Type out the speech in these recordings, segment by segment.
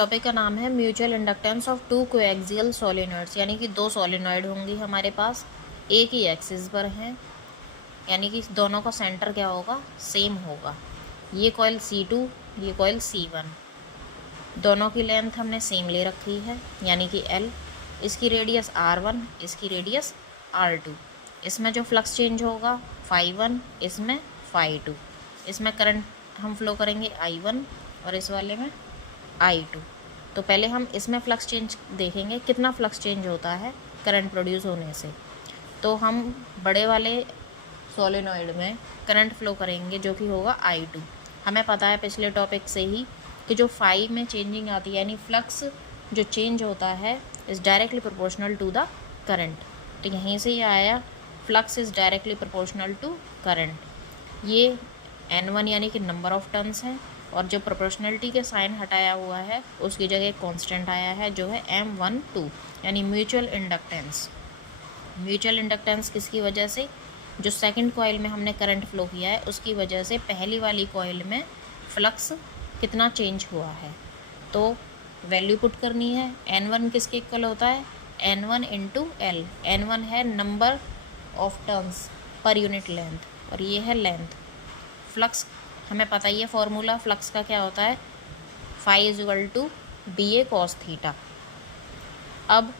Topic का नाम है mutual inductance of two coaxial solenoids, यानी कि दो सोलेनॉइड होंगी हमारे पास, एक ही एक्सिस पर हैं, यानी कि दोनों का सेंटर क्या होगा, सेम होगा। ये कॉइल C2, ये कॉइल C1, दोनों की लेंथ हमने सेम ले रखी है, यानी कि L। इसकी रेडियस R1, इसकी रेडियस R2। इसमें जो फ्लक्स चेंज होगा φ1, इसमें φ2। इसमें करंट हम फ्लो करेंगे I1 और इस वाले में I2। तो पहले हम इसमें फ्लक्स चेंज देखेंगे, कितना फ्लक्स चेंज होता है करंट प्रोड्यूस होने से। तो हम बड़े वाले सोलेनॉइड में करंट फ्लो करेंगे जो कि होगा I2। हमें पता है पिछले टॉपिक से ही कि जो फाई में चेंजिंग आती है, यानी फ्लक्स जो चेंज होता है is directly proportional to the current. तो यहीं से ये आया, flux is directly proportional to current. ये N1 यानी कि नंबर ऑफ टर्न्स हैं, और जो प्रोपोर्शनलिटी के साइन हटाया हुआ है उसकी जगह एक कांस्टेंट आया है जो है M12, यानी म्यूचुअल इंडक्टेंस। म्यूचुअल इंडक्टेंस किसकी वजह से, जो सेकंड कॉइल में हमने करंट फ्लो किया है उसकी वजह से पहली वाली कॉइल में फ्लक्स कितना चेंज हुआ है। तो वैल्यू पुट करनी है। N1 किसके इक्वल होता है, N1 इंटू L। N1 है number of turns per unit length, और ये है लेंथ। फ्लक्स हमें पता ही है फॉर्मूला फ्लक्स का क्या होता है, phi is equal to BA cos theta. अब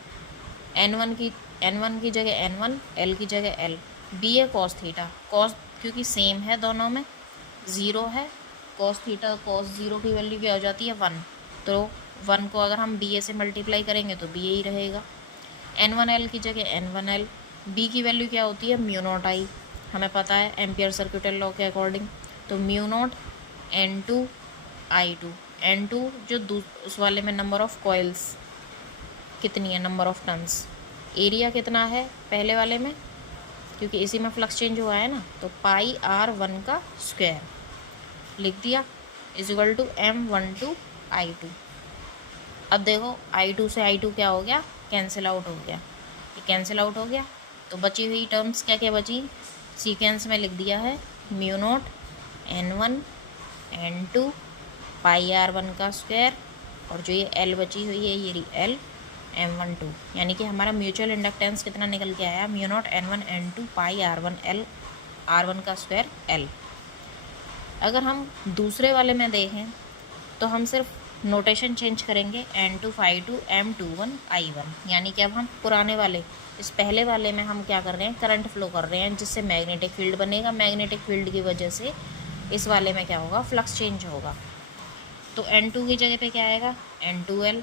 N1 की जगह N1, L की जगह L, BA cos theta. cos क्योंकि सेम है दोनों में, ज़ीरो है, cos थीटा cos ज़ीरो की वैल्यू क्या हो जाती है 1। तो 1 को अगर हम BA से मल्टीप्लाई करेंगे तो BA ही रहेगा। N1L की जगह N1L, B की वैल्यू क्या होती है म्यू नॉट I, हमें पता है एम्पियर सर्किटल लॉ के अकॉर्डिंग। तो mu naught N2 I2। N2 जो उस वाले में नंबर ऑफ कॉइल्स कितनी है, नंबर ऑफ टर्न्स। एरिया कितना है पहले वाले में, क्योंकि इसी में फ्लक्स चेंज हुआ है ना, तो पाई R1 का स्क्वायर लिख दिया is equal to M12 I2। अब देखो I2 से I2 क्या हो गया, कैंसिल आउट हो गया, ये कैंसिल आउट हो गया। तो बची हुई टर्म्स क्या क्या बची, सीक्वेंस में लिख दिया है mu naught N1 N2 pi R1 का स्क्वायर, और जो ये L बची हुई है ये L M12, यानी कि हमारा म्यूचुअल इंडक्टेंस कितना निकल के आया, mu naught N1 N2 pi R1 L, R1 का स्क्वायर L। अगर हम दूसरे वाले में देखें तो हम सिर्फ नोटेशन चेंज करेंगे N2 φ2 M21 I1, यानी कि अब हम पुराने वाले, इस पहले वाले में हम क्या कर रहे हैं, करंट फ्लो कर रहे हैं जिससे मैग्नेटिक फील्ड बनेगा। मैग्नेटिक फील्ड की वजह से इस वाले में क्या होगा, फ्लक्स चेंज होगा। तो N2 की जगह पे क्या आएगा N2L,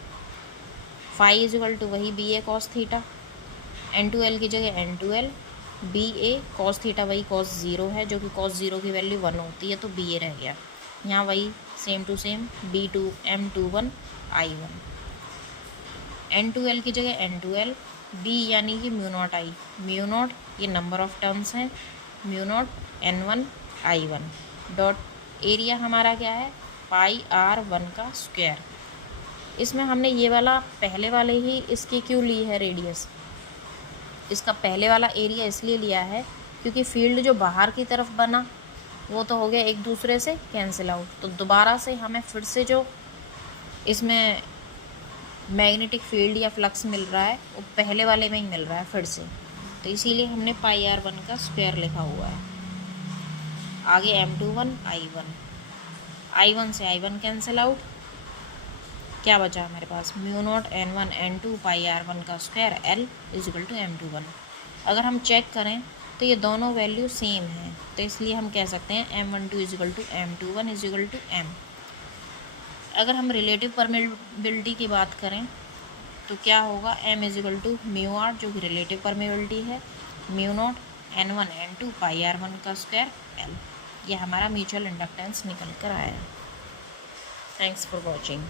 phi is equal to वही BA cos थीटा। N2L की जगह N2L, BA cos थीटा वही cos ज़ीरो है, जो कि cos ज़ीरो की वैल्यू 1 होती है, तो BA रह गया। यहाँ वही same to same B2 M21 I1। N2L की जगह N2L, B यानी कि mu naught I, mu naught ये नंबर ऑफ टर्म्स हैं, mu naught N1 I1 dot area हमारा क्या है, पाई R1 का स्क्वायर। इसमें हमने ये वाला पहले वाले ही इसकी क्यों ली है रेडियस, इसका पहले वाला एरिया इसलिए लिया है क्योंकि फील्ड जो बाहर की तरफ बना वो तो हो गया एक दूसरे से कैंसिल आउट। तो दोबारा से हमें फिर से जो इसमें मैग्नेटिक फील्ड या फ्लक्स मिल रहा है वो पहले वाले में ही मिल रहा है फिर से, तो इसीलिए हमने पाई R1 का स्क्वायर लिखा हुआ है। आगे M21 I1, I1 से I1 कैंसिल आउट, क्या बचा हमारे पास mu naught N1 N2 pi R1 का square L is equal to M21। अगर हम चेक करें तो ये दोनों वैल्यू सेम हैं, तो इसलिए हम कह सकते हैं M12 is equal to M21 is equal to M। अगर हम रिलेटिव परमेबिलिटी की बात करें तो क्या होगा, M is equal to mu r जो कि रिलेटिव परमेबिलिटी है, mu naught N1 N2 pi R1 का स्क्वायर L। ये हमारा म्यूचुअल इंडक्टेंस निकल कर आया। Thanks for watching.